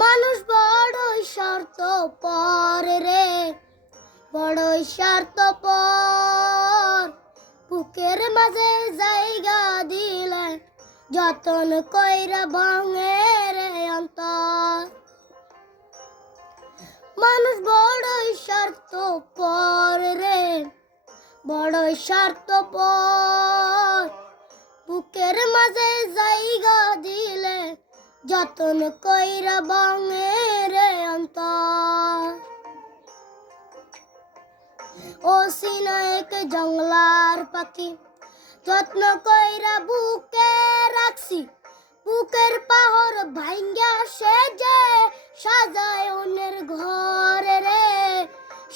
মানুষ বড়ই স্বার্থপর রে, বড়ই স্বার্থপর। বুকের মাঝে জায়গা দিলে যতন কইরা ভাঙে রে অন্তর। মানুষ বড়ই স্বার্থপর রে, বড়ই স্বার্থপর। বুকের মাঝে জায়গা দিলে যতন কইরা ভাঙে রে অন্তর। ও সিনায়ক জংলার পাখি যত্ন কইরা বুকে রাখছি। বুকের পাহর ভাঙ্গা সেজে সাজায় ওনের ঘর রে,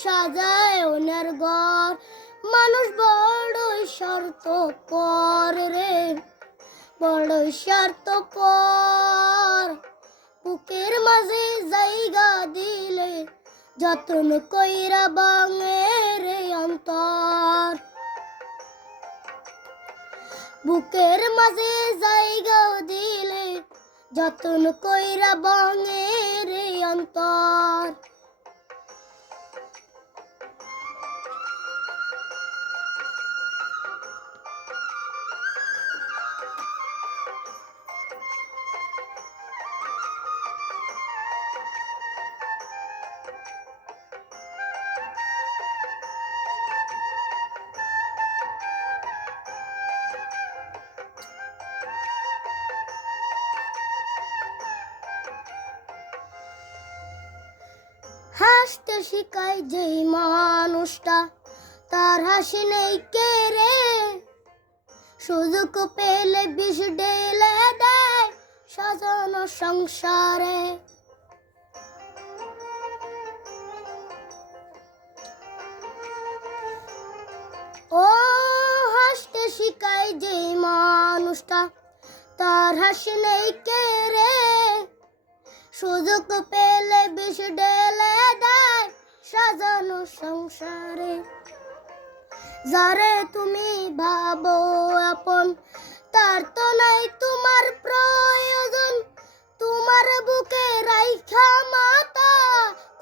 সাজায় ওনের ঘর। মানুষ বড়ই স্বার্থপর রে, বড়ই স্বার্থপর। বুকের মাঝে জায়গা দিলে যতন কইরা ভাঙে রে অন্তর। বুকের মাঝে জায়গা দিলে যতন কইরা ভাঙে রে অন্তর। হাসতে শিখায় যেই মানুষটা, তার হাসি নেই কে রে। সুযোগ পেলে বিষ ঢেলে দেয় সাজানো সংসারে। ও হাসতে শিখায় যেই মানুষটা, তার হাসি নেই কে রে। সুযোগ পেলে বিষ ঢেলে দেয় সাজানো সংসারে। যারে তুমি ভাবো আপন, তার তো নাই তোমার প্রয়োজন। তোমার বুকে রাইখা মাথা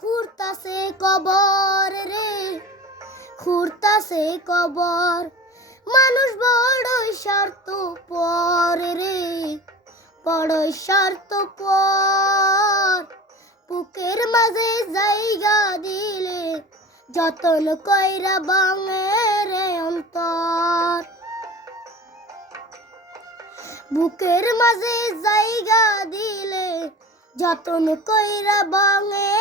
খুঁড়তাছে কবর রে, খুঁড়তাছে কবর। মানুষ বড়ই স্বার্থপর রে, বড়ই স্বার্থপর। বুকের মাঝে জায়গা দিলে যতন কইরা ভাঙে রে অন্তর। বুকের মাঝে জায়গা দিলে যতন কইরা ভাঙে